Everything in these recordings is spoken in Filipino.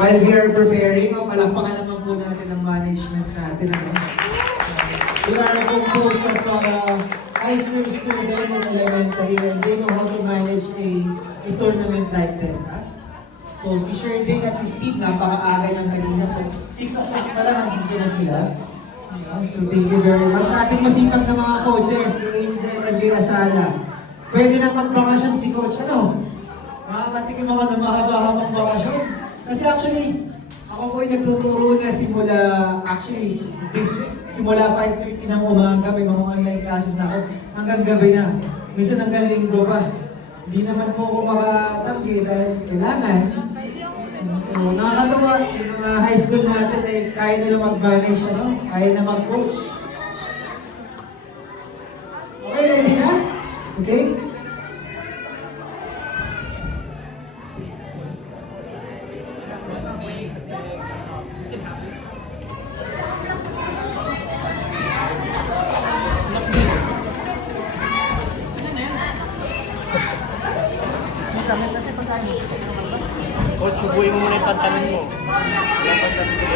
while we are preparing, palakpakan naman po natin ang management natin. Ano? We are composed of high school students in elementary and they know how to manage a tournament like this. Ha? So si Sherdane at si Steve, napaka-aga ng kanina. So 6 o'clock pa lang, andito na sila. So thank you very much. Sa ating masipag na mga coaches, si Angel at Gaya Sala. Pwede na magbakasyon si Coach, ano? Makakatikim ako ng mahaba-habang bakasyon. Kasi actually, ako po ay nagtuturo na simula, actually, this week, simula 5:30 ng umaga, may mga online classes na ako, hanggang gabi na. Minsan hanggang linggo pa. Hindi naman po ako makatanggi dahil kailangan. So, nakakatawa, yung mga high school natin ay kaya nila mag-manage, ano? Kaya na mag-coach. Okay, ready na? Okay? Coach, subuhin mo muna yung pantalon mo. Yung pantalon mo.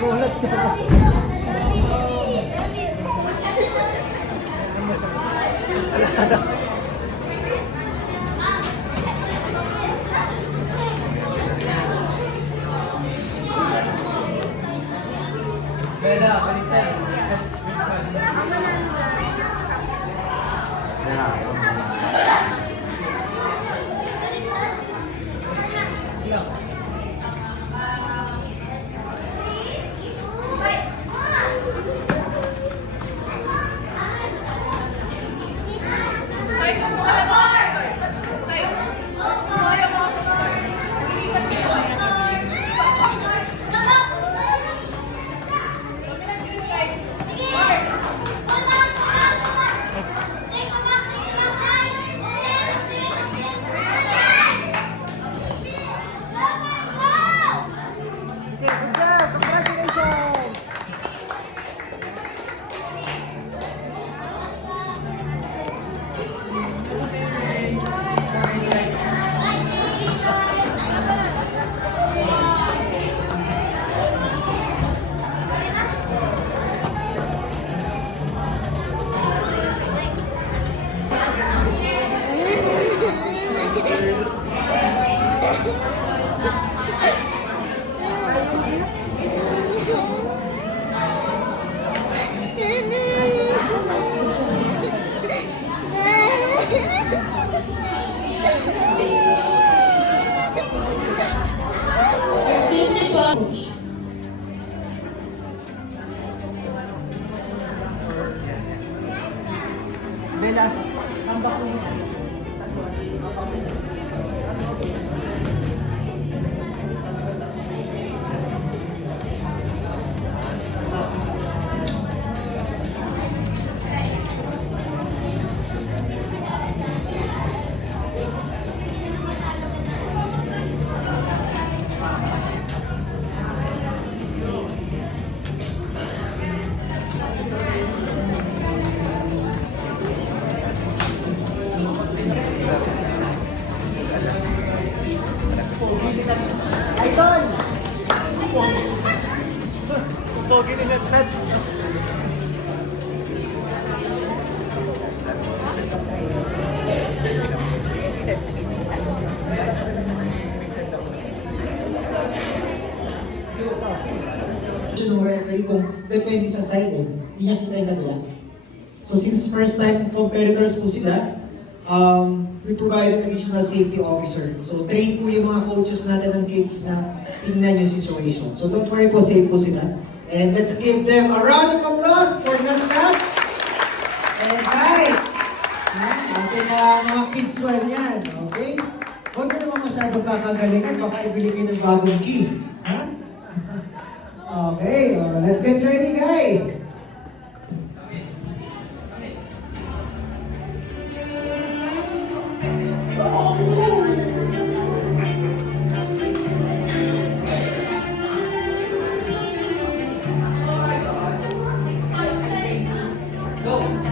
Gulat ka. Beda, baliktad. Bella, tambak mo. Idol! Pogi ni Ned. Yung referee kung depende sa side hindi niya kita yung kabila. So since first time competitors po sila, we provided additional safety officer. So train po yung mga coaches natin ng kids na tingnan yung situation. So don't worry po, safe po sila. And let's give them a round of applause for that. And hi! Ating mga kids one yan, okay? Huwag na naman masyadong kakagalingan, baka ibili kayo ng bagong key. Ha? Okay, let's get ready guys! Go!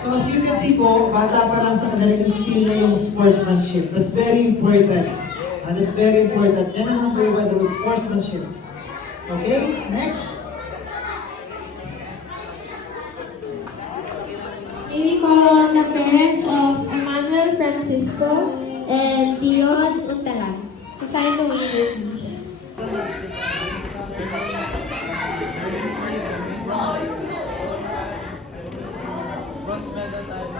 So as you can see po, bata pa lang sa kanila instill na yung sportsmanship. That's very important. That's very important. Yan ang number 1 rule, sportsmanship. Okay, next. May we call on the parents of Emmanuel Francisco and Dion Untalan to sign the waiver, please. Bronze medal tayo.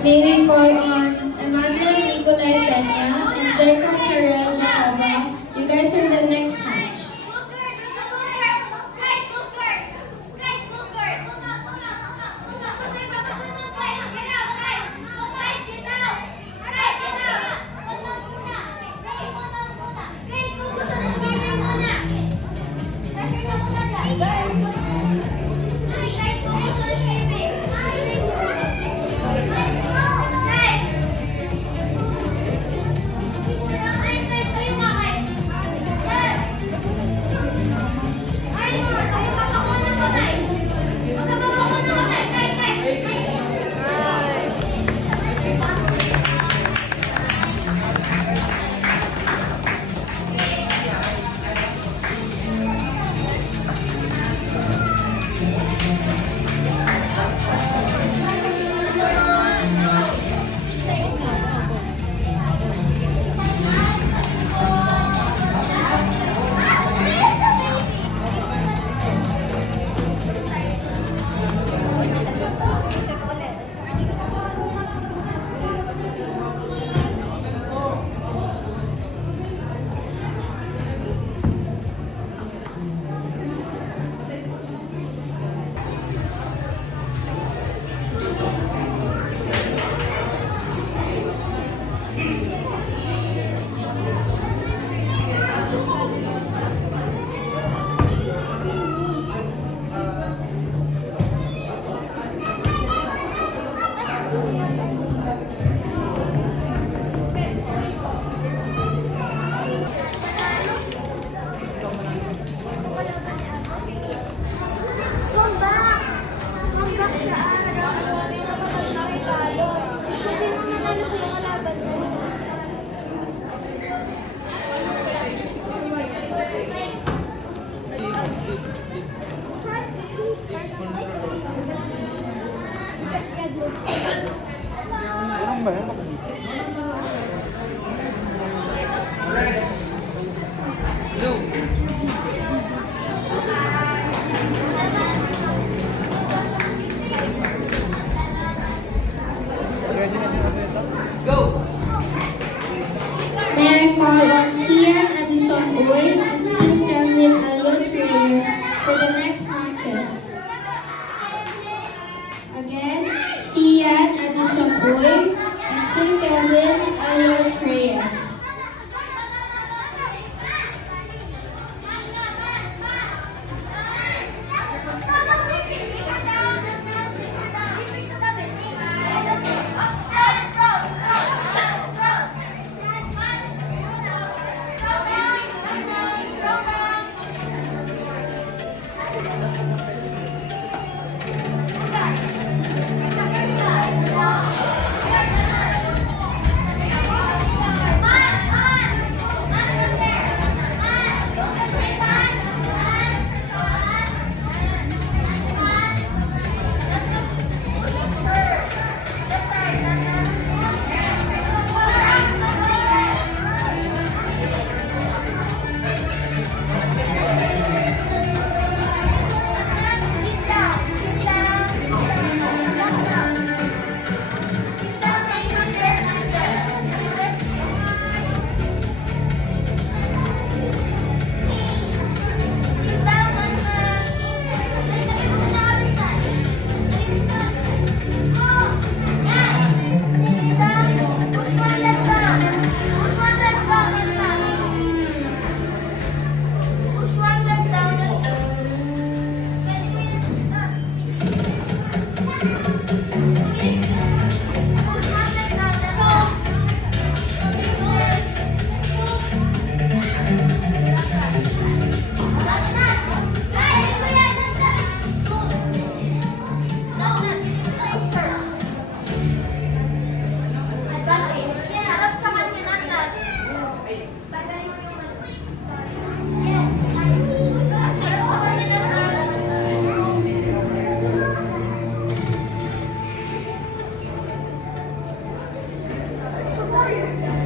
May we call on Emmanuel Nicolay Peña and Jacob Sharel Jacova. You guys are the next match. Guys,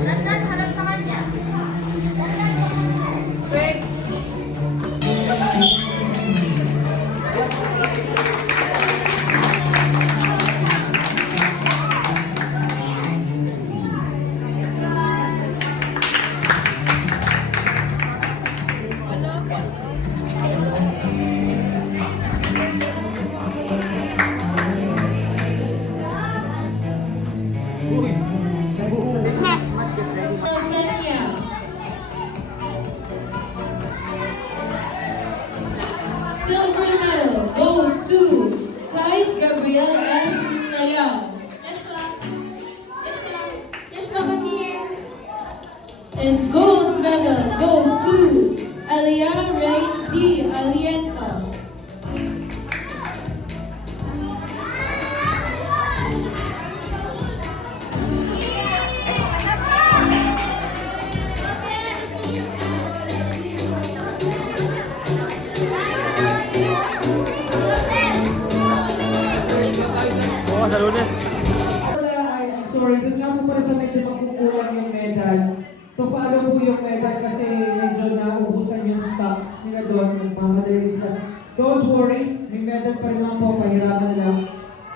Dandan, harap sa kanya. Break. Slovenia. Silver medal goes to Ty Gabriel S. Nayao. Joshua, come here. And gold medal goes to Elia Ray D. Aliento. Bukas sa Lunes. Wala, I'm sorry, doon nga po para sa medyo magkukulang yung medal. To follow po yung medal kasi medyo naubusan yung stocks nila doon, nagmamadali sila. Don't worry, may medal pa rin naman po, pahirapan na lang.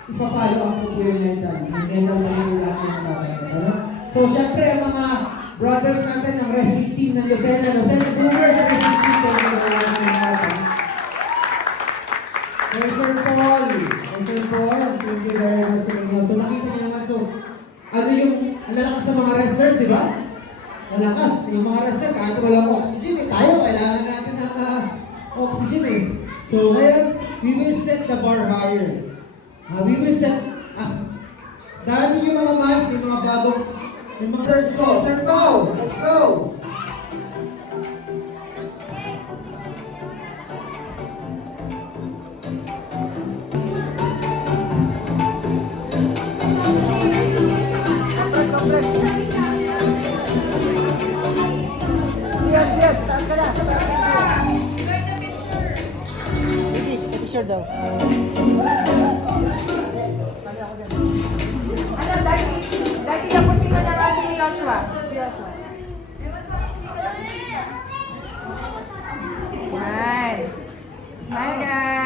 Ipapalo up po yung medal. May medal pa rin lahat ng medal. So, syempre, ang mga brothers natin ng wrestling team ng Lucena, Lucena Boomers, wrestling team po yung mga medal. Hey, Sir Paul. Hey, Sir Paul. Thank you very much sa inyo. So, nakita niyo naman, so, ano yung, ang lalakas sa mga wrestlers, di ba? Lalakas. Yung mga wrestlers, kahit walang oxygen, eh, tayo, kailangan natin ng oxygen eh. So, ngayon, we will set the bar higher. We will set, as, dahil yung mga mas, yung mga bagong, yung mga Sir Paul. Sir Paul, let's go! Picture daw. Ano, dati tapusin ko na si Joshua. Smile. Smile, guys.